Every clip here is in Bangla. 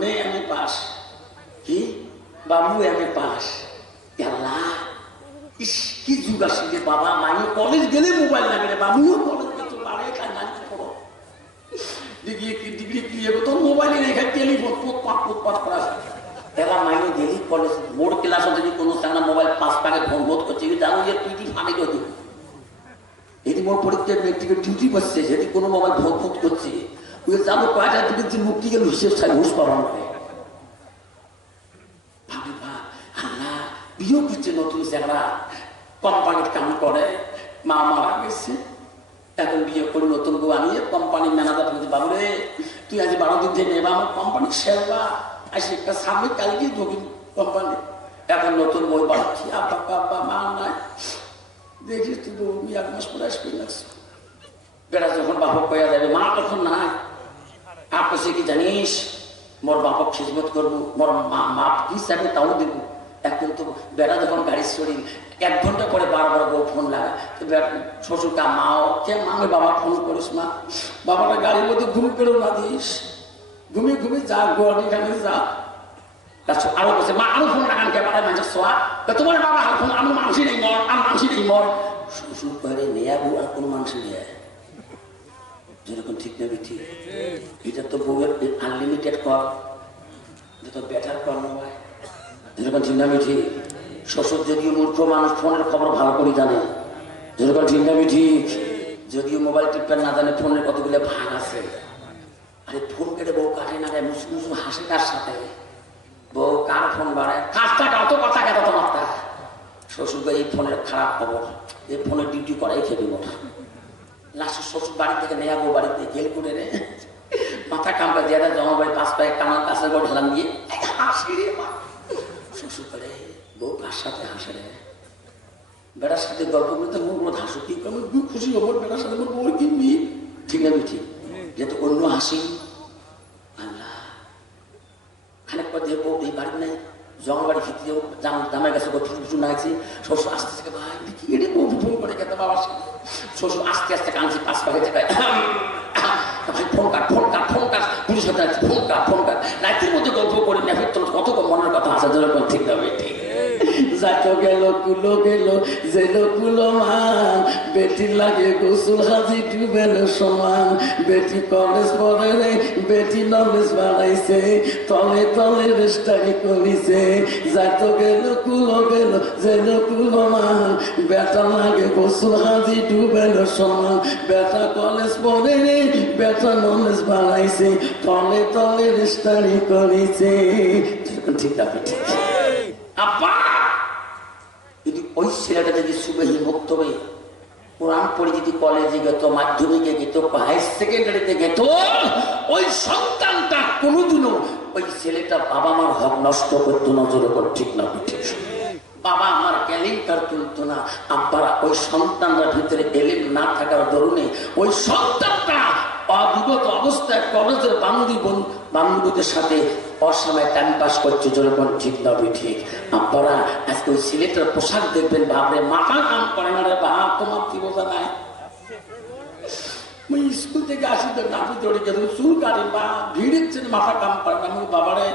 मैं एमए पास কি বাবু এমএ পাস আল্লাহ ইস কি যুগ আসছে বাবা মাই কলেজ গেলে মোবাইল লাগে রে বাবুও কলেজ গেছে বাড়ি খায় না পড়ো ডিগ্রি ক্লিয়ার তো মোবাইলে রেখে টেলিফোন পোত করা এলা মাইনে গেলি কলেজ মোর ক্লাসে যদি কোনো সামনে মোবাইল পাস পাকে ফোন বোধ করছে জানো যে তুই ফাঁড়ি যদি এটি মোর পরীক্ষার মেট্রিকের ডিউটি বসছে যদি কোনো মোবাইল ভোট করছে ওই যাবো কয়টা দিকে যে মুক্তি গেল হিসেব ছাড় ঘুষ পাওয়া হবে বিয়ে করছে নতুন চেহারা কোম্পানির কাম করে মা মারা গেছে এখন বিয়ে করে নতুন বউ আনিয়ে কোম্পানির ম্যানেজার বলছে বাবু রে তুই আজ 12 দিন থেকে নেবা আমার কোম্পানির সেবা আসে একটা সামনে কালকে ঢুকি কোম্পানি এখন নতুন বই বাড়ছি আব্বা মা নাই দেখিস তুই বউ 1 মাস পরে আসবে লাগছে বেড়া যখন বাপক কয়া যাবে মা তখন নাই আপনি সে কি জানিস মোর বাপক খিজমত করবো মোর মা কি চাবে তাও দেবো এখন তো বেড়া যখন গাড়ির শরীর 1 ঘন্টা পরে বারবার বউ ফোন লাগা তো শ্বশুরটা মাও কে মামে বাবা ফোন করিস মা বাবাটা গাড়ির মধ্যে ঘুম পেরো না দিস ঘুমিয়ে যা গোয়ালিখানে যা আরো বলছে মা আরো ফোন লাগান কে বাড়ায় মানুষের সোয়া তোমার বাবা আর ফোন আমি মানুষই নেই মর আর মানুষই নেই মর শ্বশুর করে নেয়া বউ আর কোনো মানুষই নেয় যেরকম ঠিক না ঠিক এটা তো বউয়ের আনলিমিটেড কর এটা বেটার কর নয় যেরকম ঠিক না ঠিক শ্বশুর যদিও মূর্খ মানুষ ফোনের খবর ভালো করে জানে যেরকম ঠিক না ঠিক যদিও মোবাইল টিপেন না জানে ফোনের কতগুলো ভাগ আছে আরে ফোন কেটে বউ কাটে না মুসুম হাসে কার সাথে বউ কার ফোন বাড়ায় কাজটা অত কথা কেন তোমার তা শ্বশুরকে এই ফোনের খারাপ খবর এই ফোনের ডিউটি করাই খেবি মোটা লাস্ট শ্বশুর বাড়ি থেকে নেয়া বউ বাড়িতে গেল করে রে মাথা কামড়া দিয়ে জমা বাড়ি 5 পায়ে কামার কাছের গড় ঢালাম দিয়ে হাসি রে মা শ্বশুর করে বউ কার সাথে হাসে রে বেড়ার সাথে গল্প করতে মন হাসো কি আমি খুশি হবো বেড়ার সাথে মোর বউ কিনবি ঠিক না ঠিক যেহেতু অন্য হাসি আল্লাহ খানিক পর দিয়ে বউ এই বাড়ি নাই জমা বাড়ি ফিরতে জামাই কাছে কিছু না আছে শ্বশুর আসতে থেকে ভাই কি রে বউ ফোন করে খেতে বাবার সাথে শ্বশুর আস্তে আস্তে কাঁদছে 5 পাকে জায়গায় ভাই ফোন কাট পুলিশ হাতে ফোন কাট রাতের মধ্যে গল্প করে না ফের তোর কত মনের কথা আসা যেরকম ঠিক না ঠিক যাইতো গেল কুলো গেল জেলো কুলো মান বেটি লাগে গোসল হাজি টুবেল সমান বেটি কলেজ পড়ে রে বেটি নলেজ বাড়াইছে তলে তলে রেস্টারি করিছে যাইতো গেল কুলো গেল জেলো কুলো মান বেটা লাগে গোসল হাজি টুবেল সমান বেটা কলেজ পড়ে রে বেটা নলেজ বাড়াইছে তলে তলে রেস্টারি করিছে ঠিক না ঠিক আব্বা যদি ওই ছেলেটা যদি সুবেহি মুক্তবে কোরআন পড়ে যদি কলেজে গেত মাধ্যমিকে গেত হাই সেকেন্ডারিতে গেত ওই সন্তানটা কোনোদিনও ওই ছেলেটা বাবা মার হক নষ্ট করতো নজর উপর ঠিক না ঠিক বাবা আমার ক্যালেন্ডার তুলতো না আব্বারা ওই সন্তানটার ভিতরে এলেন না থাকার দরুনে ওই সন্তানটা অবিগত অবস্থায় কলেজের বান্ধবীদের সাথে অসময় টাইম পাস করছে যেরকম ঠিক নবী ঠিক আপনারা আজকে ওই ছেলেটার পোশাক দেখবেন ভাবরে মাথা কাম করে না রে বাপ তোমার কি বোঝা নাই স্কুল থেকে আসি তো নাপি দৌড়ে গেল চুল কাটে বা ভিড়ের জন্য মাথা কাম করে না আমার বাবারে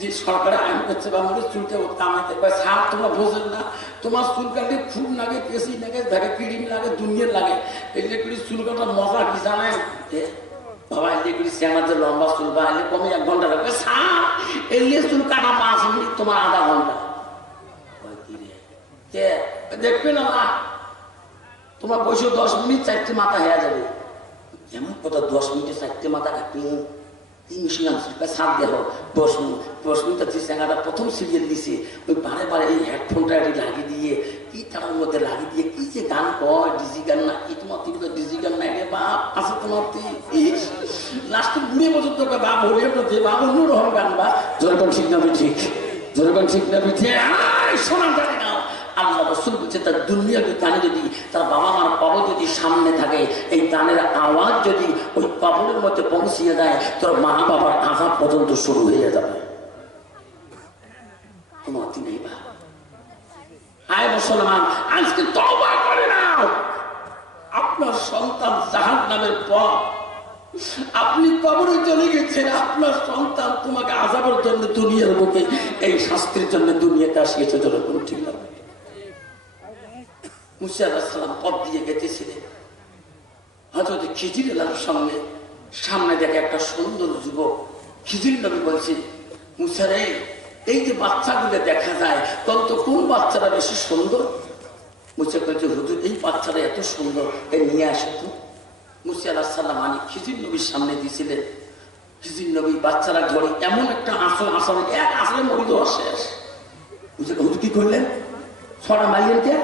যে সরকারে আইন করছে বা আমাদের চুলটা কামাইতে সার তোমরা বোঝেন না তোমার চুল কাটে ফুল লাগে পেশি লাগে ধরে ক্রিম লাগে দুনিয়ার লাগে এগুলো করে চুল কাটার মজা কি জানে বাবা এলে করি শ্যামাদের লম্বা চুল বা এলে কমে 1 ঘন্টা লাগবে সার এলে চুল কাটা 5 মিনিট তোমার আধা ঘন্টা দেখবে না তোমার বয়স 10 মিনিট 4টে মাথা হয়ে যাবে এমন কথা 10 মিনিটে 4টে মাথা কাটবে 3 সাত দেখো 10 মিনিট যে স্যাঙ্গাটা প্রথম সিরিয়াল দিছে ওই বারে এই হেডফোনটা লাগিয়ে দিয়ে কি তার মধ্যে লাগিয়ে দিয়ে কি যে গান কয় ডিজি গান না কি তোমার থেকে তো ডিজি গান নাই রে বাপ আছে তোমার লাস্টে বুড়ে পর্যন্ত বাপ হলে যে বাপ অন্যরকম গান বা যেরকম ঠিক না ঠিক শোনা যায় না আল্লাহ রাসূল বলছে তার দুনিয়াকে গানে যদি তার বাবা মার কবর যদি সামনে থাকে এই গানের আওয়াজ যদি ওই কবরের মধ্যে পৌঁছিয়ে দেয় তোর মা বাবার আযাব পর্যন্ত শুরু হয়ে যাবে তোমার নেই বা আয় মুসলমান আজকে তওবা করে নাও আপনার সন্তান জাহান্নামের পথ আপনি কবরে চলে গেছেন আপনার সন্তান তোমাকে আযাব বানাবার জন্য দুনিয়ার বুকে এই শাস্তির জন্য দুনিয়াতে আসিয়েছে যখন ঠিক না। মুসা আলাইহিস সালাম পথ দিয়ে গেতেছিলেন, হযরত খিজির আলাইহিস সঙ্গে সামনে দেখে একটা সুন্দর যুবক। খিজির নবী বলছে, মুসা রে, এই যে বাচ্চাগুলো দেখা যায় তখন তো কোন বাচ্চারা বেশি সুন্দর? মুসা বলছে, হুজুর এই বাচ্চারা এত সুন্দর, এ নিয়ে আসে তো। মুসা আলাইহিস সালাম আনি খিজির নবীর সামনে দিয়েছিলেন। খিজির নবী বাচ্চারা ধরে এমন একটা আসল আসলে এক আসলে মরি দেওয়া শেষ। বুঝে হুজুর কি করলেন? ছড়া মারলেন কে?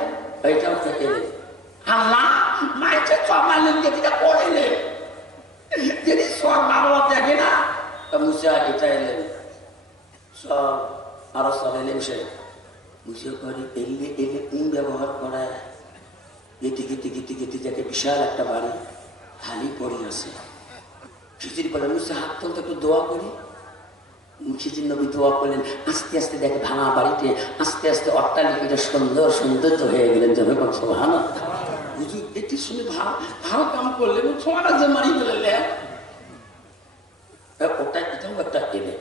এইটাও থেকে আল্লাহ মাইছে সব মারলেন কে? যেটা পড়েলেন যদি সব বাবা দেখে না। মুসা এটা এলেন সব আরো সব এলেন সে মুসা করে এলে এলে কোন ব্যবহার করায় গেতে গেতে গেতে গেতে যাকে বিশাল একটা বাড়ি খালি পড়ে আছে। খিজির বলেন, মুসা হাত তুলতে একটু দোয়া করি। খিজির নবী দোয়া করলেন। আস্তে আস্তে দেখে ভাঙা বাড়িতে আস্তে আস্তে অট্টালিকাটা সুন্দর সৌন্দর্য হয়ে গেলেন। যখন সুবহানাল্লাহ, হুজুর এটি শুনে ভালো কাম করলেন, ছোঁয়াটা যে মারি ফেললেন ওটা এটাও একটা এলে।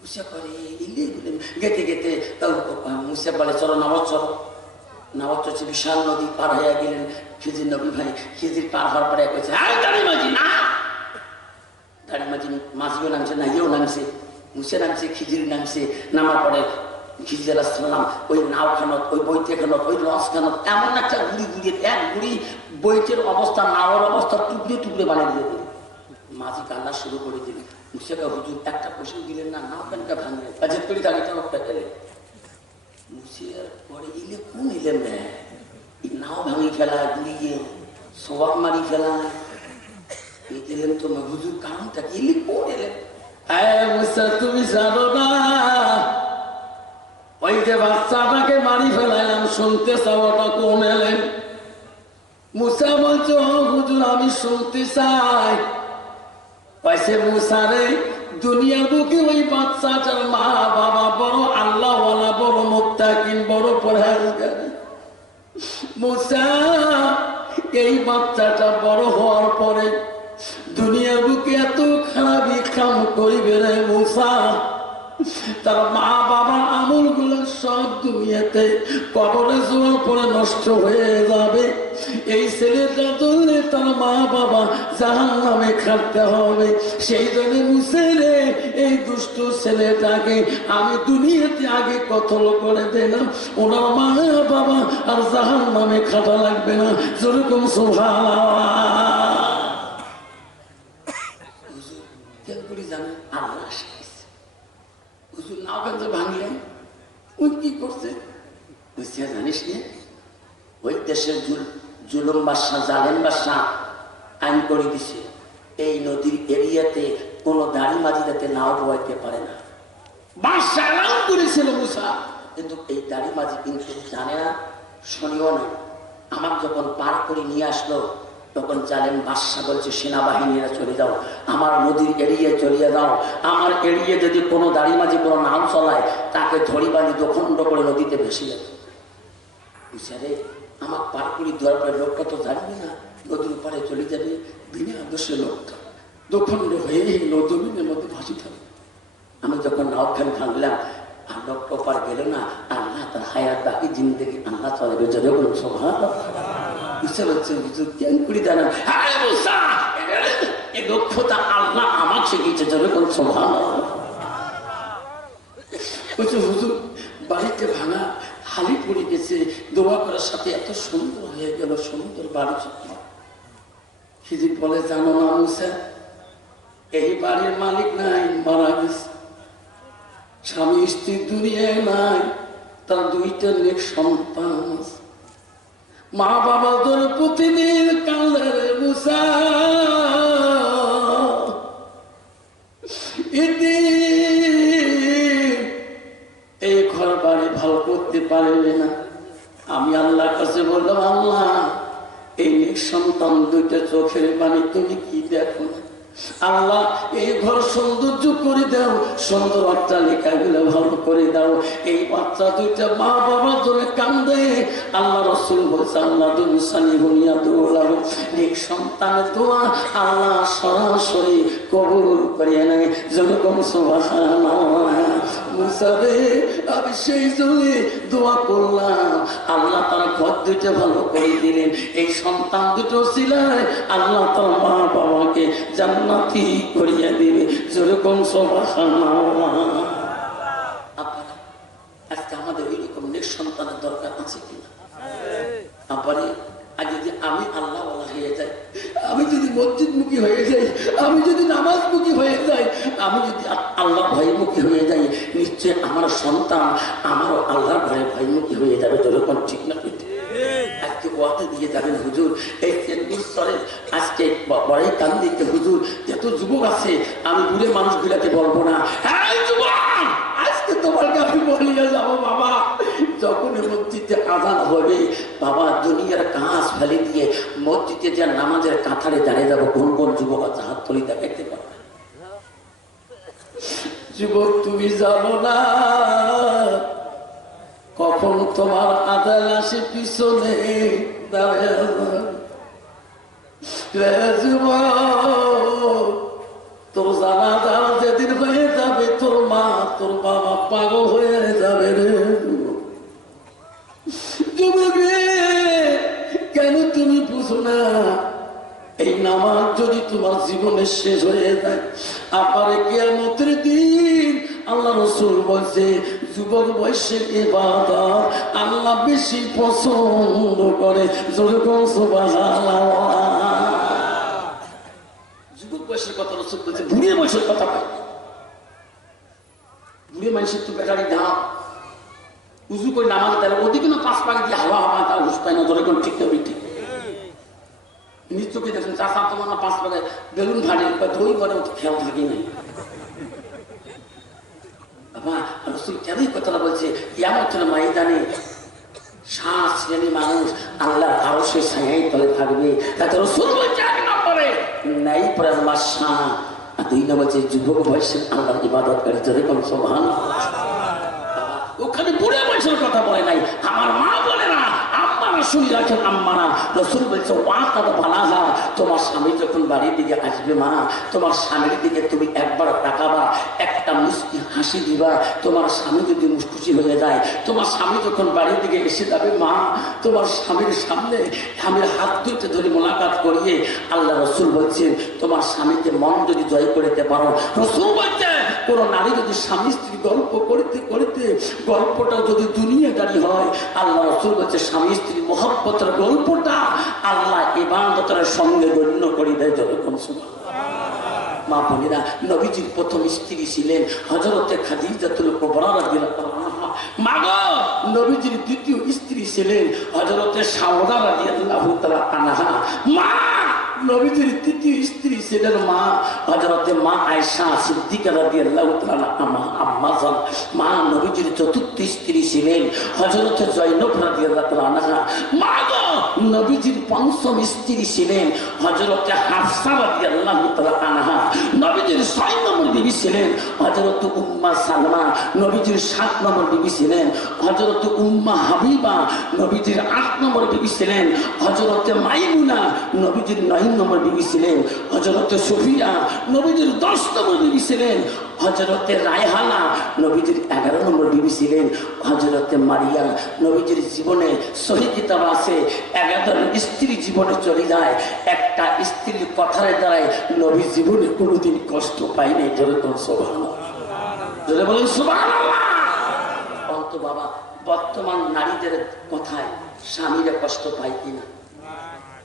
মুসা করে ইলে বলেন গেতে গেতে মুসা বলে, চলো নামাজ চলো। নামাজ চলছে, বিশাল নদী পার হয়ে গেলেন। খিজির নবী ভাই খিজির পার হওয়ার পরে কইছে, আরে দাঁড়ি মাঝি না। দাঁড়ি মাঝি মাঝিও নামছে, নাইও নামছে, মুসে নামছে, খিজির নামছে। নামার পরে খিজির আলাইহিস সালাম ওই নাও খানত, ওই বইতে খানত, ওই লঞ্চ খানত এমন একটা গুড়ি গুড়িয়ে এক গুড়ি বইটের অবস্থা নাওয়ার অবস্থা টুকরে টুকরে বানিয়ে দিলেন। মাঝি কান্না শুরু করে দিলেন। মুসাকে হুজুর একটা প্রশ্ন দিলেন না, নাও কেনটা ভাঙলেন? বাজেট করে দাঁড়িয়ে একটা গেলেন। মুসিয়ার পরে ইলে কোন ইলেন দেয়? নাও ভাঙি ফেলায়, গুড়িয়ে সোয়াব মারি ফেলায় এলেন তো হুজুর, কারণটা কি? ইলে কোন এলেন? তুমি জানো না ওই যে বাচ্চাটাকে মারি ফেলাইলাম, শুনতে চাও ওটা কোন এলেন? মুসা বলছো, হুজুর আমি শুনতে চাই। পয়সে মুসা রে, দুনিয়ার বুকে ওই বাচ্চাটার মা বাবা বড় আল্লাহওয়ালা, বড় মুত্তাকিন, বড় পরহেজগার। মুসা এই বাচ্চাটা বড় হওয়ার পরে দুনিয়ার বুকে এত খারাপই কাম করিবে রে মুসা, তার মা বাবার আমল গুলো সব দুনিয়াতে কবরে যাওয়ার পরে নষ্ট হয়ে যাবে। এই ছেলেটা ধরলে তার মা বাবা জাহান্নামে খাটতে হবে। সেই জন্য মুসে রে, এই দুষ্ট ছেলেটাকে আমি দুনিয়াতে আগে কতল করে দিলাম, ওনার মা বাবা আর জাহান্নামে খাটা লাগবে না। যেরকম সুবহানাল্লাহ। কেন করি জানেন? আল্লাহ হুজুর নাও কেন ভাঙলেন? ওই কি করছে বুঝছে জানিস নে? ওই দেশের জুলুম বাদশা, জালেম বাদশা আইন করে দিছে এই নদীর এরিয়াতে কোনো দাড়ি মাঝি যাতে নাও বইতে পারে না। বাদশা এলান করেছিল মুসা, কিন্তু এই দাড়ি মাঝি কিন্তু জানে না, শুনিও না। আমার যখন পার করে নিয়ে আসলো তখন জালেম বাদশা বলছে, সেনাবাহিনীরা চলে যাও, আমার নদীর এড়িয়ে চলিয়ে যাও। আমার এড়িয়ে যদি কোনো দাড়ি মাঝি কোনো নাম চলায় তাকে ধরিবানি দখণ্ড করে নদীতে ভেসে যাবে। বুঝারে আমার পার করে দেওয়ার পরে লোকটা তো জানবে না, নদীর উপরে চলে যাবে। বিনা দোষে লোকটা দখণ্ড হয়ে নদীর মধ্যে ভাসি থাকবে। আমি যখন নাওখান ভাঙলাম আর লোকটা পার গেল না, আল্লাহ তার হায়াত বাকি জিন্দগি আল্লাহ চলাবে। যদি বলুন সুবহানাল্লাহ। বুঝতে পারছেন হুজুর কেন করে জানান? এই দক্ষতা আল্লাহ আমার শিখিয়েছে। যদি বলুন সুবহানাল্লাহ। হুজুর বাড়িতে ভাঙা হালি পড়ে গেছে, দোয়া করার সাথে এত সুন্দর হয়ে গেল, সুন্দর বাড়ি। খিজির বলে, জানো না মুসা, এই বাড়ির মালিক নাই, মারা গেছে। স্বামী স্ত্রী দুনিয়ায় নাই, তার দুইটা নেক সন্তান। মা বাবা ধরে প্রতিদিন কাঁদে রে মুসা, এই ঘর বাড়ি ভালো করতে পারবে না। আমি আল্লাহর কাছে বললাম, আল্লাহ এই নেক সন্তান দুইটা চোখের পানি তুমি কি দেখো না? আল্লাহ এই ঘর সৌন্দর্য করে দাও, সুন্দর অট্টালিকাগুলো ভালো করে দাও। এই বাচ্চা দুইটা মা বাবার জন্য কান্দে, আল্লাহ রাসূল বলছে আল্লাহ দুনসানি হুনিয়া দোলা, এই সন্তানের দোয়া আল্লাহ সরাসরি কবুল করে নেয়। যেরকম সুবহানাল্লাহ। মুসারে আমি সেই জন্য দোয়া করলাম, আল্লাহ তার ঘর দুইটা ভালো করে দিলেন। এই সন্তান দুটো ছিলায় আল্লাহ তার মা বাবাকে জান্নাতি করিয়া দিবে। যেরকম সুবহানাল্লাহ। আপনারা আজকে আমাদের এইরকম নেক সন্তানের দরকার আছে কিনা? আপনারে আর যদি আমি আল্লাহ ওয়ালা হয়ে যাই, আমি যদি মসজিদমুখী হয়ে যাই, আমি যদি নামাজমুখী হয়ে যাই, আমি যদি আল্লাহ ভয়মুখী হয়ে যাই, নিশ্চয় আমার সন্তান আমারও আল্লাহর ভয়ে ভয়মুখী হয়ে যাবে। যেরকম ঠিক না? আজকে ওয়াতে দিয়ে যাবেন হুজুর, এই চেন্নাইশ্বরের আজকে বড়াই কান্দিতে হুজুর যত যুবক আছে, আমি বুড়ে মানুষগুলাকে বলবো না আজকে তোমাকে আমি বলিয়া যাবো বাবা, যখন মসজিদে আযান হবে বাবা দুনিয়ার কাজ ফেলে দিয়ে মসজিদে যে নামাজের কাতারে দাঁড়িয়ে যাবো। কোন কোন যুবক আছে হাত তুলে দেখাইতে পারবে? যুবক তুমি জানো না কখন তোমার আদাল আসে পিছনে দাঁড়িয়ে তোর জানা জানা যেদিন হয়ে যাবে, তোর মা তোর বাবা পাগল হয়ে যাবে রে। যুবকে কেন তুমি বুঝো না? এই নামাজ যদি তোমার জীবনের শেষ হয়ে যায়, আপারে কিয়ামতের দিন আল্লাহ রাসূল বলছে যুবক বয়সের ইবাদত আল্লাহ বেশি পছন্দ করে। যেরকম সুবহানাল্লাহ। যুবক বয়সের কথা রাসূল বলছে, বুড়ি বয়সের কথা বলে। বুড়ি মানুষের তো বেচারি ধাপ উজু করে নামাজ দেয়, ওদিকে না পাঁচ পাকে দিয়ে হাওয়া হাওয়া তার হুশ পায় না। যেরকম ঠিক না ঠিক নিশ্চয়ই দেখেন চাষা তোমার না পাঁচ পাকে বেলুন ফাটে দই করে ও তো খেয়াল থাকি নাই। রসুল কেন কথাটা বলছে? কিয়ামতের ময়দানে 7 শ্রেণী মানুষ আল্লাহ আরো সে ছায়াই তলে থাকবে। তাতে রসুল বলছে 1 নম্বরে নাই পরে আমার শাহ, 2 নম্বর বলছে যুবক বয়সের আল্লাহর ইবাদতকারী। যেরকম সুবহানাল্লাহ। ওখানে বুড়ে বয়সের কথা বলে নাই, আমার মা বলে না, আম্মারা শুনি রাখেন আম্মারা। রসুল বলছে ওয়াকাদ বালাহা, তোমার স্বামী যখন বাড়ির দিকে আসবে মা, তোমার স্বামীর দিকে তুমি একবার তাকাবা, একটা মুস্কি হাসি দিবা। তোমার স্বামী যদি খুশি হয়ে যায়, তোমার স্বামী যখন বাড়ির দিকে এসে যাবে মা, তোমার স্বামীর সামনে স্বামীর হাত দুইটা ধরে মোলাকাত করিয়ে আল্লাহ রসুল বলছেন তোমার স্বামীকে মন যদি জয় করতে পারো। রসুল বলছে কোন নারী যদি স্বামী স্ত্রী গল্প করতে করতে গল্পটা যদি দুনিয়াদারি হয়, আল্লাহ রাসূল বলছে স্বামী স্ত্রী মহব্বতের গল্পটা আল্লাহ ইবাদতের সঙ্গে গণ্য করে দেয়। যখন মা বোনেরা, নবীজির প্রথম স্ত্রী ছিলেন হযরতে খাদিজাতুল কুবরা রাদিয়াল্লাহু আনহা। মা গো, নবীজির দ্বিতীয় স্ত্রী ছিলেন হযরতে সাওদা রাদিয়াল্লাহু তাআলা আনহা। মা, নবীজির তৃতীয় স্ত্রী ছিলেন মা হযরতে মা আয়েশা সিদ্দিকা রাদিয়াল্লাহু তাআলা আম্মা জান। মা, নবীজির চতুর্থ স্ত্রী ছিলেন হযরতে জয়নব রাদিয়াল্লাহু তাআলা আনহা। মা গো, নবীজির পঞ্চম স্ত্রী ছিলেন হযরতে হাফসা রাদিয়াল্লাহু তাআলা আনহা। নবীজির 6 নম্বর বিবি ছিলেন হযরতে উম্মা সালমা। নবীজির 7 নম্বর বিবি ছিলেন হযরতে উম্মা হাবিবা। নবীজির 8 নম্বর বিবি ছিলেন হযরতে মাইমুনা। নবীজির 9 নম্বর বিবি ছিলেন হযরতে সুফিয়া। নবীজির 10 নম্বর বিবি ছিলেন হযরতে রায়হানা। নবীজির 11 নম্বর বিবি ছিলেন হযরতে মারিয়াম। নবীজির জীবনে সহিহ কিতাব আছে 11 স্ত্রী জীবনে চলে যায়, একটা স্ত্রীর কথায় দ্বারায় নবী জীবনে কোনোদিন কষ্ট পায়নি। যেরকম সুবহানাল্লাহ, যদি বলেন সুবহানাল্লাহ। অন্ত বাবা, বর্তমান নারীদের কথায় স্বামীরা কষ্ট পায় কিনা?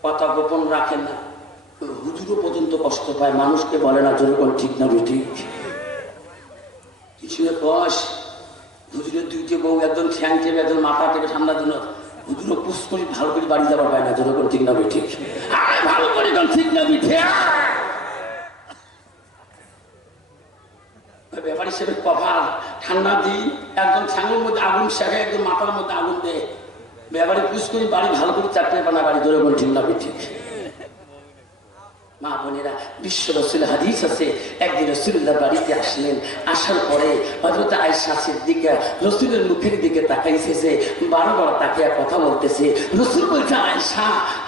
কথা গোপন রাখেন না, হুজুরও পর্যন্ত কষ্ট পায়, মানুষকে বলে না। যেরকম ঠিক না বেঠিক? কিছু বয়স হুজুরের 2টে বউ, একজন ঠ্যাং টেপে একজন মাথা টেপে ঠান্ডা দিন, হুজুরও পুষ করে ভালো করে বাড়ি যাবার পায় না। যেরকম ঠিক না বেঠিক? ভালো করে ঠিক না বেঠে ব্যাপার হিসেবে কভার ঠান্ডা দিন একজন ঠ্যাঙের মধ্যে আগুন শেখে, একজন মাথার মধ্যে আগুন দেয়, ব্যাপারে পুষ করে বাড়ি ভালো করে চারটে বানা বাড়ি। যেরকম ঠিক না বেঠিক? মা বোন বোনেরা, বিশ্ব রসুল হাদিস আছে, একদিন রসুল্লাহ বাড়িতে আসলেন। আসার পরে হযরত আয়েশা সিদ্দিকা রসুলের মুখের দিকে তাকাইছে, বারবার তাকিয়ে কথা বলতেছে। রসুল বলছে, আয়েশা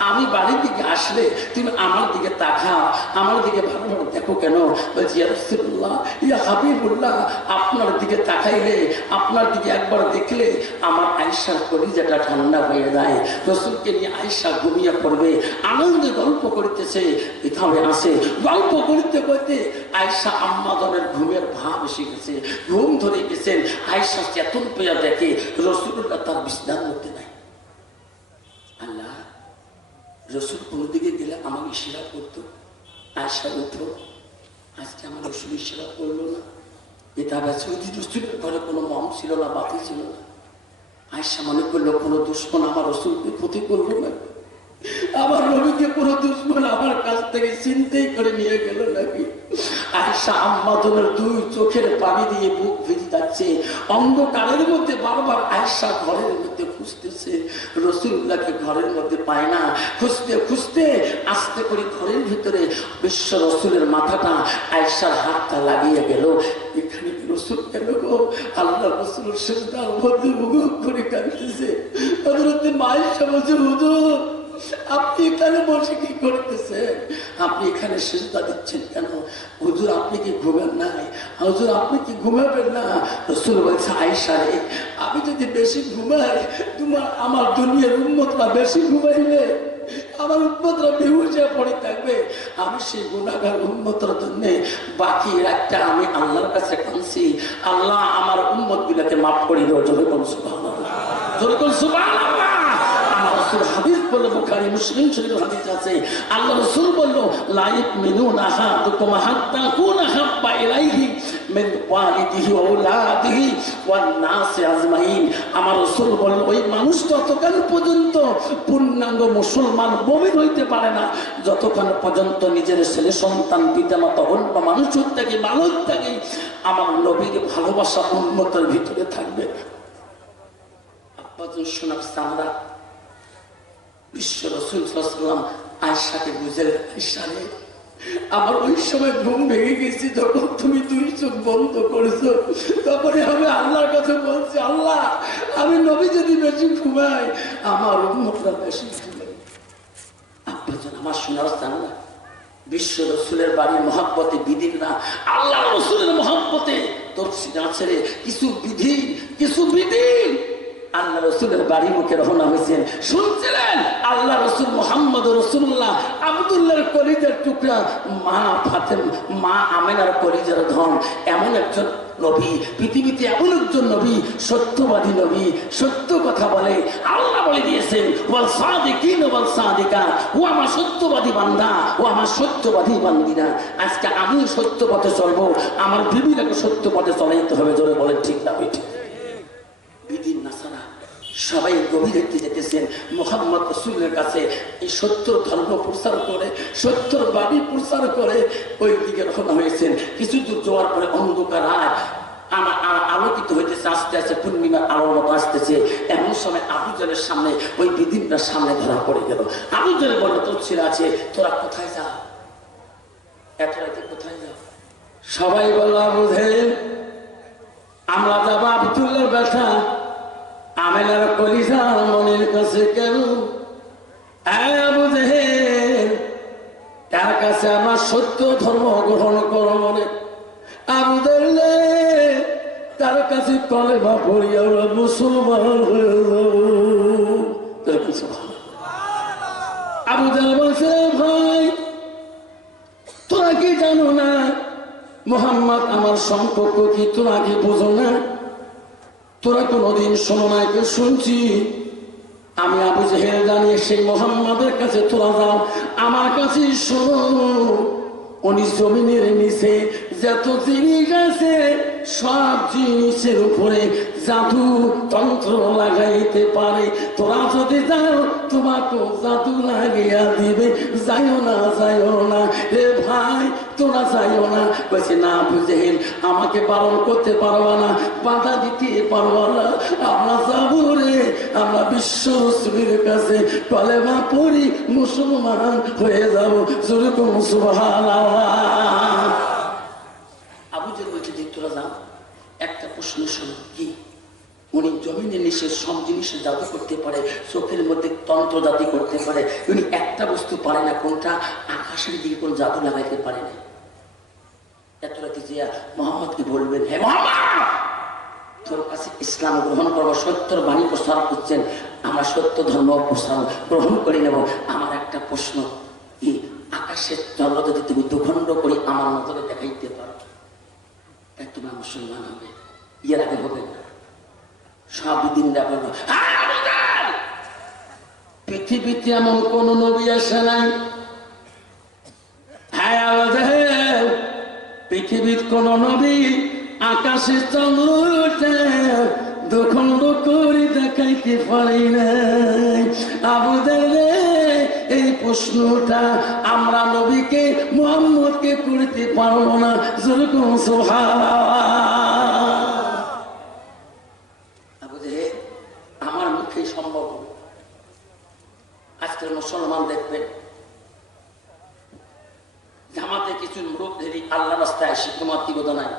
আমি বাড়ির দিকে আসলে তুমি আমার দিকে তাকাও, আমার দিকে ভালো ভালো দেখো কেন? বলছি, ইয়া রাসূলুল্লাহ, ইয়া হাবিবুল্লাহ, আপনার দিকে তাকাইলে, আপনার দিকে একবার দেখলে আমার আয়েশার কলিজাটা ঠান্ডা হয়ে যায়। রসুলকে নিয়ে আয়েশা ঘুমিয়ে পড়বে, আনন্দে গল্প করতেছে, এখানে আসে গল্প করতে করতে আয়েশা আম্মাজানের ঘুমের ভাব এসে গেছে, ঘুম ধরে গেছেন। আয়েশা চেতন পেয়ে দেখে রসুলুল্লাহ তার বিছানার মধ্যে নাই। আল্লাহ, রসুল কোন দিকে গেলে আমাকে ইশারা করতো, আয়েশা উঠো, আজকে আমার রসুল ইশারা করলো না। এটা বেছে রসুলের ঘরে কোনো মম ছিল না, বাতি ছিল না। আয়েশা মনে করলো কোনো দুশ্মন আমার রসুলকে ক্ষতি করলো না, আমার নবীকে কোনো দুশ্মন আমার কাছ থেকে চিন্তাই করে নিয়ে গেল নাকি। আয়েশা আম্মাজানের দুই চোখের পানি দিয়ে বুক ভিজে যাচ্ছে। অন্ধকারের মধ্যে বারবার আয়েশা ঘরের মধ্যে খুঁজতেছে, রসুলুল্লাহকে ঘরের মধ্যে পায় না। খুঁজতে খুঁজতে আস্তে করে ঘরের ভিতরে বিশ্ব রসুলের মাথাটা আয়েশার হাতটা লাগিয়ে গেল। এখানে রসুল কেন গো? আল্লাহ রসুলের সিজদার মধ্যে মুখ করে কাঁদতেছে। হযরত আয়েশা বলছে, হুজুর আপনি এখানে বসে কি করতেছেন? আপনি এখানে সিজদা দিচ্ছেন কেন? হুজুর আপনি কি ঘুমেন নাই? হুজুর আপনি কি ঘুমাবেন না? রাসূল বলছে, আয়েশা রে, আমি যদি বেশি ঘুমাই তোমার আমার দুনিয়ার উম্মতরা বেশি ঘুমাইবে, আমার উম্মতরা বেহুশে পড়ে থাকবে। আমি সেই গুনাহগার উম্মতের জন্য বাকি রাতটা আমি আল্লাহর কাছে কাঁদছি, আল্লাহ আমার উম্মত গুলাকে মাফ করে দাও। জোরে বল সুবহানাল্লাহ, জোরে বল সুবহানাল্লাহ। হাদিস বলল, বুখারী মুসলিম শরীফের হাদিস আছে, আল্লাহ রাসূল বলল, লা ইউমিনুনা আহাদুকুম হাত্তা কুনা হাব্বা ইলাইহি মিন ওয়ালিদিহি ওয়া আওলাদিহি ওয়ান নাসি আজমাইন। আমার রাসূল বলল, ওই মানুষ ততক্ষণ পর্যন্ত পূর্ণাঙ্গ মুসলমান মুমিন হইতে পারে না যতক্ষণ পর্যন্ত নিজের ছেলে সন্তান পিতামাতা অন্য মানুষ থেকে মানুষ থেকে আমার নবীর ভালোবাসা উম্মতের ভিতরে থাকবে। আব্বাজান শোনার সামরা বিশ্ব রসুল সাল্লাল্লাহু আলাইহি ওয়াসাল্লাম আয়েশাকে বুঝালেন, আয়েশা রে, আমার ওই সময় ঘুম ভেঙে গেছি যখন তুমি দুই চোখ বন্ধ করেছো, তারপরে আমি আল্লাহর কাছে বলছি, আল্লাহ আমি নবী যদি বেশি ঘুমাই আমার উম্মতরা বেশি ঘুমাই। আব্বাজান আমার শোনার সামরা বিশ্ব রসুলের বাড়ির মহব্বতে বিধিরা আল্লাহ রসুলের মহব্বতে তোর সিনা ছেড়ে কিছু বিধি আল্লাহ রসুলের বাড়ি মুখে রওনা হয়েছেন। শুনছিলেন আল্লাহ রসুল মুহাম্মদ রাসূলুল্লাহ আব্দুল্লাহর কলিজার টুকরা মা আমেনার কলিজার ধন, এমন একজন নবী পৃথিবীতে, এমন একজন নবী, সত্যবাদী নবী, সত্য কথা বলে। আল্লাহ বলে দিয়েছেন, ওয়াল সাদিকিন ওয়াল সাদিকাত, ও আমার সত্যবাদী বান্দা, ও আমার সত্যবাদী বান্দিরা। আজকে আমি সত্য পথে চলবো, আমার বিবিটাকে সত্য পথে চলাইতে হবে। জোরে বলেন ঠিক না ঠিক? বিদিন নাসারা সবাই গভীরতে যেতেছেন মুহাম্মদ রাসূলের কাছে, এই সত্য ধর্ম প্রচার করে, সত্যর বাণী প্রচার করে ওই দিকে রওনা হয়েছেন। কিছু দূর যাওয়ার পরে অন্ধকার রাত আলোকিত হইতেছে, আস্তে আস্তে পূর্ণিমার আলোর মতো আসতেছে। এমন সময় আবু জাহেলের সামনে ওই বিদিনটা সামনে ধরা পড়ে গেল। আবু জাহেল বলল, তোর ছেলে আছে, তোরা কোথায় যা, এত রাতে কোথায় যাও? সবাই বলল, আবু জাহেল আমরা যাবো আব্দুল্লাহর ব্যথা আমেনার কলিজা মনের কাছে। কেন? আবু জাহেল তার কাছে আমার সত্য ধর্ম গ্রহণ করো মনে। আবু জাহেল তার কাছে কলেমা পড়ি আমরা মুসলমান হয়ে যাব। আবু জাহেল বলছে, ভাই তোরা কি জানো না মুহাম্মদ আমার সম্পর্ক কি? তোরা কি বোঝো না? তোরা কোনদিন শোনো না? কেউ শুনছি আমি আবু জাহেল জানি সেই মুহাম্মাদের কাছে তোরা যাও, আমার কাছে শোনো। উনি জমিনের নিচে যত জিনিস আছে সব জিনিসের উপরে জাদু তন্ত্র লাগাইতে পারে। তোরা যদি যাও তোমাকে জাদু লাগিয়া দিবে, যাইও না যাইও না রে ভাই, তোরা যাইও না। বলছে না বুঝেন, আমাকে বারণ করতে পারবা না, বাধা দিতে পারবা না, আমরা যাবো রে, আমরা বিশ্ব রসুলের কাছে কলেমা পড়ি মুসলমান হয়ে যাবো। যেরকম সুবহানাল্লাহ। আবু জাহেল বলছে যে তোরা যাও, একটা প্রশ্ন শোনো, কি উনি জমিনে নিচে সব জিনিসে জাদু করতে পারে, চোখের মধ্যে তন্ত্র জাতি করতে পারে, উনি একটা বস্তু পারে না, কোনটা? আকাশের দিকে কোন জাদু লাগাইতে পারে না। এত রাতে যে মোহাম্মদকে বলবেন, হে মোহাম্মদ, তোর কাছে ইসলাম গ্রহণ করবো, সত্যর বাণী প্রচার করছেন, আমরা সত্য ধর্ম প্রচার গ্রহণ করে নেব। আমার একটা প্রশ্ন, কি আকাশের চন্দ্র যদি তুমি দুখণ্ড করে আমার নজরে দেখাইতে পারো, তোমার মুসলমান হবে, ইয়ের আগে হবে না। সব দিন বলল, পৃথিবীতে এমন কোন নবী আসে নাই, হ্যাঁ পৃথিবীর কোন নবী আকাশের চন্দ্রটা দুখণ্ড করে দেখাইতে পারি নাই। আবু জাহেল, এই প্রশ্নটা আমরা নবীকে মুহাম্মদকে করতে পারবো না। যেরকম সুবহানাল্লাহ। আবু জাহেল, আমার মুখে সম্ভব হবে। আজকের মুসলমান দেখবেন জামাতে কিছু লোক যদি আল্লাহ রাস্তায় শিক্ষমাত্রিকতা নাই।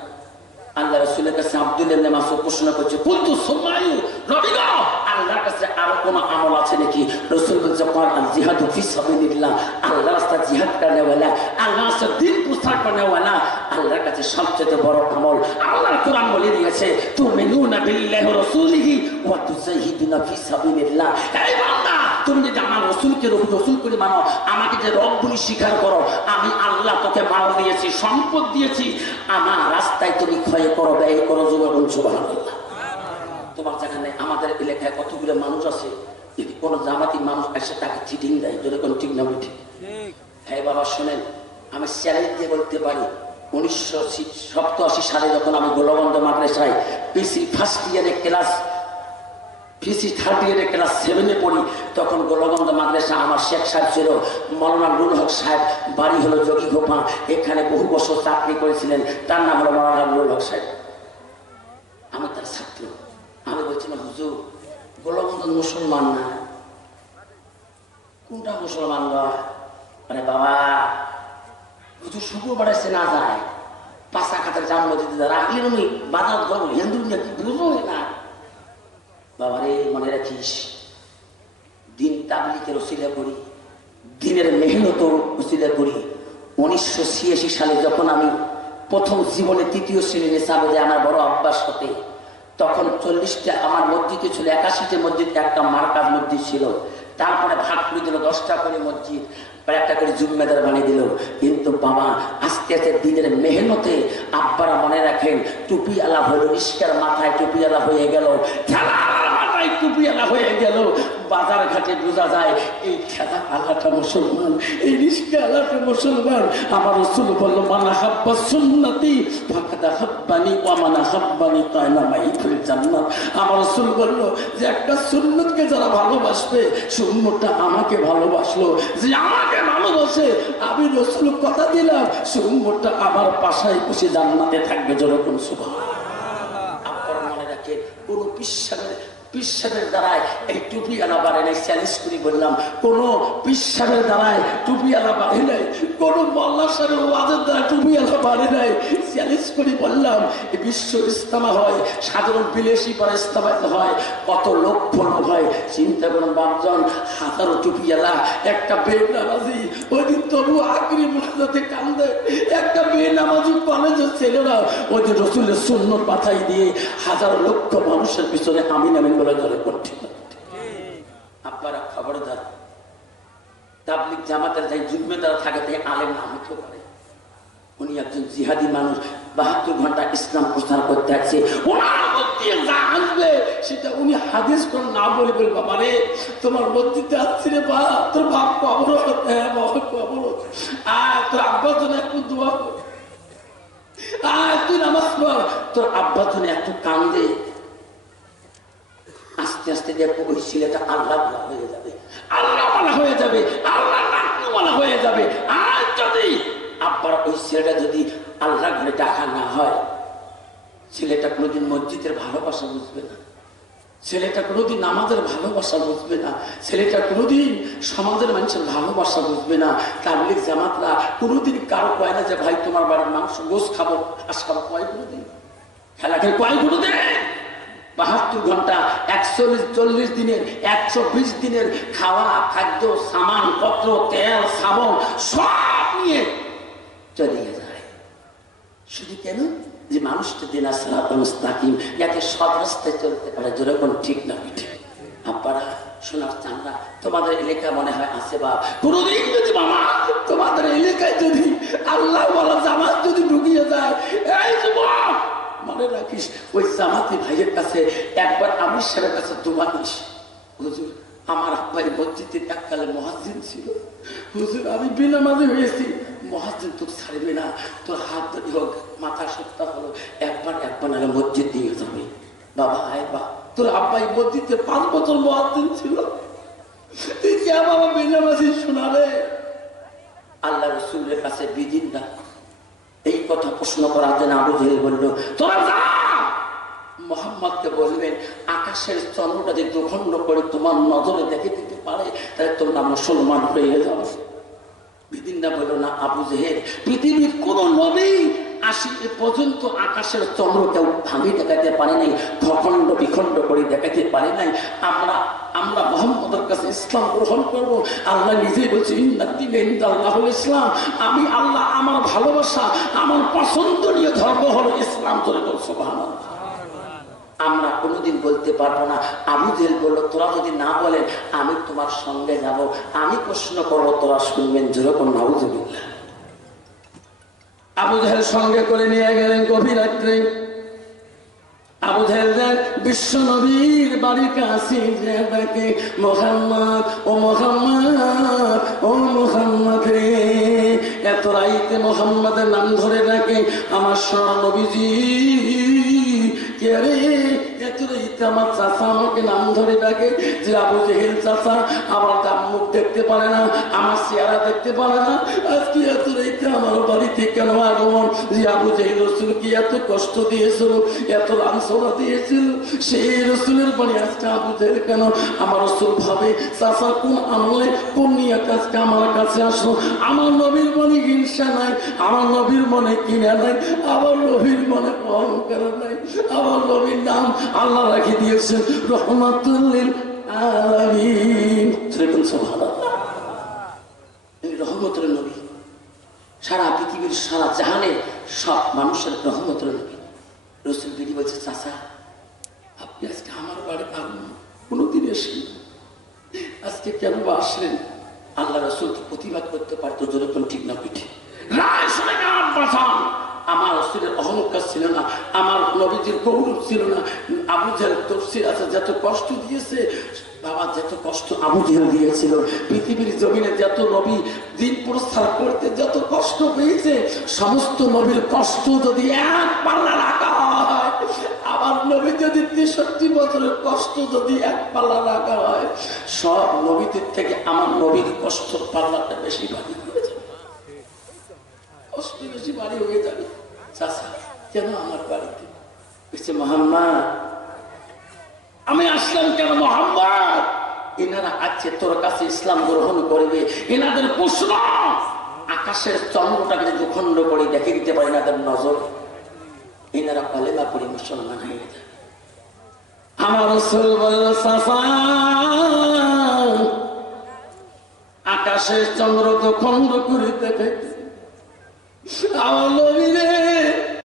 আল্লাহ রাসূলের কাছে আব্দুল্লাহ ইবনে মাসউদ প্রশ্ন করছে, কুনতু সুমাইয়ু নবী গো, আল্লাহর কাছে আরো কোন আমল আছে নাকি? রাসূল বলছে, ক্বাল আল জিহাদু ফি সাবিলিল্লাহ, আল্লাহর রাস্তায় জিহাদ করনে ওয়ালা, আল্লাহর রাস্তায় দ্বীন প্রচার করনে ওয়ালা আল্লাহর কাছে সবচেয়ে বড় আমল। আল্লাহর কোরআন বলে দিয়েছে, তুমিনুনা বিল্লাহি ওয়া রাসূলিহি ওয়া তুজাহিদুনা ফি সাবিলিল্লাহ। এই বান্দা, তুমি যদি আমার রাসূলকে রাসূল করে মানো, আমাকে যে রব বলে স্বীকার করো, আমি আল্লাহ তোকে মাল দিয়েছি, সম্পদ দিয়েছি, আমার রাস্তায় তুমি ক্ষয় করো, ব্যয় করো। যুবক সুবহানাল্লাহ। তোমার জায়গা নেই। আমাদের এলাকায় কতগুলো মানুষ আছে, যদি কোনো জামাতি মানুষ এসে তাকে চিটিং দেয়, যদি কোনো ঠিক না ঠিক। হ্যাঁ বাবা শোনেন, আমি চ্যালেঞ্জ দিয়ে বলতে পারি, 1987 সালে যখন আমি গোলগঞ্জ মাদ্রাসায় পিসি ফার্স্ট ইয়ারে ক্লাস, পিসি থার্ড ইয়ারে ক্লাস 7-এ পড়ি, তখন গোলগঞ্জ মাদ্রাসা আমার শেখ সাহেব ছিল মাওলানা নুরুল হক সাহেব, বাড়ি হলো যোগীঘোপা, এখানে বহু বছর চাকরি করেছিলেন, তার নাম হলো মাওলানা নুরুল হক সাহেব। আমি তার ছাত্র। আমি বলছিলাম, হুজুর গোলগঞ্জ মুসলমান না, কোনটা মুসলমান নয়? আরে বাবা, হুজুর শুক্রবারে সে না যায়, পাঁচা খাতার জাম মসজিদে রাখলে আমি বাজার ধরো, হিন্দু বুঝো না। বাবারে মনে রাখিস, দিন তাবলীগের ওসিলা করি, দিনের মেহনত ওসিলা করি। 1986 সালে যখন আমি প্রথম জীবনে 3য় শ্রেণীর সাবেদে আমার বড় অভ্যাস হতে, তখন 40টা আমার মসজিদে ছিল, 81টা মসজিদ, একটা মার্কাজ মসজিদ ছিল। তারপরে ভাগ করে দিল 10টা করে মসজিদ, একটা করে জুম্মেদার বানিয়ে দিল। কিন্তু বাবা আস্তে আস্তে দিনের মেহনতে, আব্বারা মনে রাখেন, টুপি আলা হলো, রিস্কার মাথায় টুপি আলা হয়ে গেল, খেলার মাথায় টুপি আলা হয়ে গেল। বাজার ঘাটে বোঝা যায় এই খেলা আলাটা মুসলমান, এই রিস্কা আলাটা মুসলমান। আমার রাসূল বলল, মানা হাব্বা সুন্নতি ফাকাদ হাব্বানি ওয়া মানা হাব্বানি কানা মাই ফিল জান্নাত। আমার রাসূল বলল যে একটা সুন্নতকে যারা ভালোবাসবে, সুন্নতটা আমাকে ভালোবাসলো, যে আমাকে ভালোবাসে, আমি রাসূল কথা দিলাম সুন্নতটা আমার পাশায় বসে জান্নাতে থাকবে। যেরকম সুবহানাল্লাহ। আপনারা মনে রাখেন, কোন পিসাবের দ্বারায় এই টুপি আলা বাড়ে নাই। চ্যালেঞ্জ করি বললাম, কোন পিসাবের দ্বারায় টুপি আলা বাড়ে নাই, কোন মোল্লা সাহেবের ওয়াজের দ্বারা টুপি আলা বাড়ে নাই। চ্যালেঞ্জ করি বললাম, বিশ্ব ইস্তেমা হয়, সাধারণ বিলেসি পরে ইস্তেমাতে হয়, কত লক্ষ লোক হয়। চিন্তা করুন বাপজন, হাজারো টুপি আলা, একটা বেনামাজি ওই দিন তবু আখরি মুনাজাতে কান্দে, একটা বেনামাজি কলেজের ছেলেরা ওই যে রাসূলের সুন্নত পাঠাই দিয়ে হাজার লক্ষ মানুষের পিছনে আমিন আমিন বলে ধরে করছে। আপনারা খবরদার, তাবলীগ জামাতের যাই জুম্মেদার থাকে, তাই আলেম না হতে পারে। উনি একজন জিহাদি মানুষ, 72 ঘন্টা ইসলাম প্রচার করতে আছে। ওনার মধ্যে যা আসবে সেটা উনি হাদিস করে না বলে বলবে, বাবা রে তোমার মসজিদে আসছি রে, বা তোর বাপ কবর, হ্যাঁ বাবা কবর, তোর আব্বার জন্য একটু দোয়া কর, তুই নামাজ পড়, তোর আব্বা তুমি এত কান্দে, আস্তে আস্তে দেখো ওই ছেলেটা আল্লাহ বলা হয়ে যাবে, আল্লাহ বলা হয়ে যাবে, আল্লাহ বলা হয়ে যাবে। আর যদি আব্বার ওই ছেলেটা যদি আল্লাহ ঘরে ডাকা না হয়, ছেলেটা কোনোদিন মসজিদের ভালোবাসা বুঝবে না, ছেলেটা কোনোদিন আমাদের ভালোবাসা বুঝবে না, ছেলেটা কোনোদিন সমাজের মানুষের ভালোবাসা বুঝবে না। তাবলীগ জামাতরা কোনোদিন কারো কয় না যে ভাই তোমার বাড়ির মাংস গোস খাবো, আজ খাবো, কয় কোনোদিন খেলা খেলে কয় কোনোদিন 72 ঘন্টা 140 দিনের 120 দিনের খাওয়া খাদ্য সামান পত্র তেল সাবন সব নিয়ে চলে যায়। শুধু কেন? যে মানুষটা দিন সিরাতাল মুস্তাকিম, যাতে সৎ রাস্তায় চলতে পারে। যেরকম ঠিক না ঠিক আপনারা শোনার চান না? তোমাদের এলাকা মনে হয় আছে বা কোনোদিন যদি মামা তোমাদের এলাকায় যদি আল্লাহ বলা জামাত যদি ঢুকিয়ে যায়, এই যুবক মনে রাখিস ওই জামাতি ভাইয়ের কাছে একবার আমির সাহেবের কাছে দোয়া নিস, হুজুর আমার আব্বাই মসজিদের এককালে মুয়াজ্জিন ছিল, হুজুর আমি বেনামাজি হয়েছি, মুয়াজ্জিন তোর ছাড়বে না, তোর হাত ধরে হোক মাথা সপ্তাহ হলো একবার নাহলে মসজিদ দিয়ে যাবে। বাবা আয় বা তোর আব্বাই মসজিদে 5 বছর মুয়াজ্জিন ছিল, তুই কে বাবা বেনামাজি শোনাবে? আল্লাহ রাসূলের কাছে বিদিন না এই কথা প্রশ্ন করার জন্য আবু জেহেল বলল, তোরা যা মোহাম্মদকে বলবেন আকাশের চন্দ্রটা যদি দুখণ্ড করে তোমার নজরে দেখে দিতে পারে তাহলে তোমরা মুসলমান হয়ে যাও। বিদিনটা বলল না আবু জেহেল, পৃথিবীর কোন নবী আসি পর্যন্ত আকাশের চন্দ্র কেউ ভাঙি দেখাতে পারে নাই, খণ্ড বিখণ্ড করে দেখাতে পারে নাই। আমরা মোহাম্মদের কাছে ইসলাম গ্রহণ করবো। আল্লাহ নিজেই বলছে ইন্নাল ইসলাম, আমি আল্লাহ আমার ভালোবাসা আমার পছন্দনীয় ধর্ম হলো ইসলাম। ধরে বল সুবহানাল্লাহ। আমরা কোনোদিন বলতে পারবো না। আবু জেহেল বললো তোরা যদি না বলেন আমি তোমার সঙ্গে যাব, আমি প্রশ্ন করবো তোরা শুনবেন। যেরকম নাউযুবিল্লাহ। আবু জেহেল সঙ্গে করে নিয়ে গেলেন গভীর রাত্রে। আবু জেহেল বিশ্ব নবীর বাড়ির কাছে যে ডাকে মুহাম্মদ, ও মুহাম্মদ, ও মুহাম্মদ রে। এত রাইতে মুহাম্মদের নাম ধরে ডাকে আমার সোনার নবীজি। কে রে? এত রাইতে আমার চাচা আমাকে নাম ধরে ডাকে যে আবু জেহেল চাচা আমার মুখ দেখতে পারে না, আমার চেহারা দেখতে পারে না, আজকে এত রাইতে আমার বাড়িতে কেন আগমন? যে আবু জেহেল রসুলকে এত কষ্ট দিয়েছিল, এত লাঞ্ছনা দিয়েছিল, সেই রসুলের বাড়ি আজকে আবু জেহেল কেন? আমার রসুল ভাবে চাচা কোন আমলে কোন নিয়ে আজকে আমার কাছে আসলো। আমার নবীর মনে হিংসা নাই, আমার নবীর মনে কিনা নাই, আমার নবীর মনে অহংকার নাই। আমার নবীর নাম আল্লাহ রাখি দিয়েছেন রহমাতুল লিল আলামিন। সুবহানাল্লাহ। এই রহমতের নবী, সারা পৃথিবীর সারা জাহানের সব মানুষের রহমতের নবী। রসুল বিধি বলছে চাচা আপনি আজকে আমার বাড়ি পাবেন কোনোদিন এসেন, আজকে কেন আসলেন? আল্লাহ রসুল তো প্রতিবাদ করতে পারতো, যেরকম ঠিক না পিঠে রায় শুনে গান পাঠান। আমার রসুলের অহংকার ছিল না, আমার নবীজির গৌরব ছিল না। আবু জেহেল তফসির আছে যত কষ্ট দিয়েছে বাবা, যত কষ্ট আবু জেহেল দিয়েছিল, পৃথিবীর জমিনে যত নবী দিন প্রস্তাব করতে যত কষ্ট পেয়েছে, সমস্ত নবীর কষ্ট যদি এক পাল্লা রাখা হয়, আমার নবী যদি 63 বছরের কষ্ট যদি এক পাল্লা রাখা হয়, সব নবীদের থেকে আমার নবীর কষ্ট পাল্লাটা বেশি ভারী হয়ে যাবে, কষ্ট বেশি ভারী হয়ে যাবে। চাচা কেন আমার বাড়িতে? বলছে মোহাম্মদ আমি আসলাম কেন? মোহাম্মদ এনারা আছে তোর কাছে ইসলাম গ্রহণ করবে, এনাদের প্রশ্ন আকাশের চন্দ্রটাকে যদি দুখণ্ড করে দেখে দিতে পারে এনাদের নজর, এনারা কালেমা পড়ে মুসলমান হয়ে যাবে। আমার রাসূল বলল চাচা আকাশের চন্দ্র দুখণ্ড করে দেখে আমার নবী রে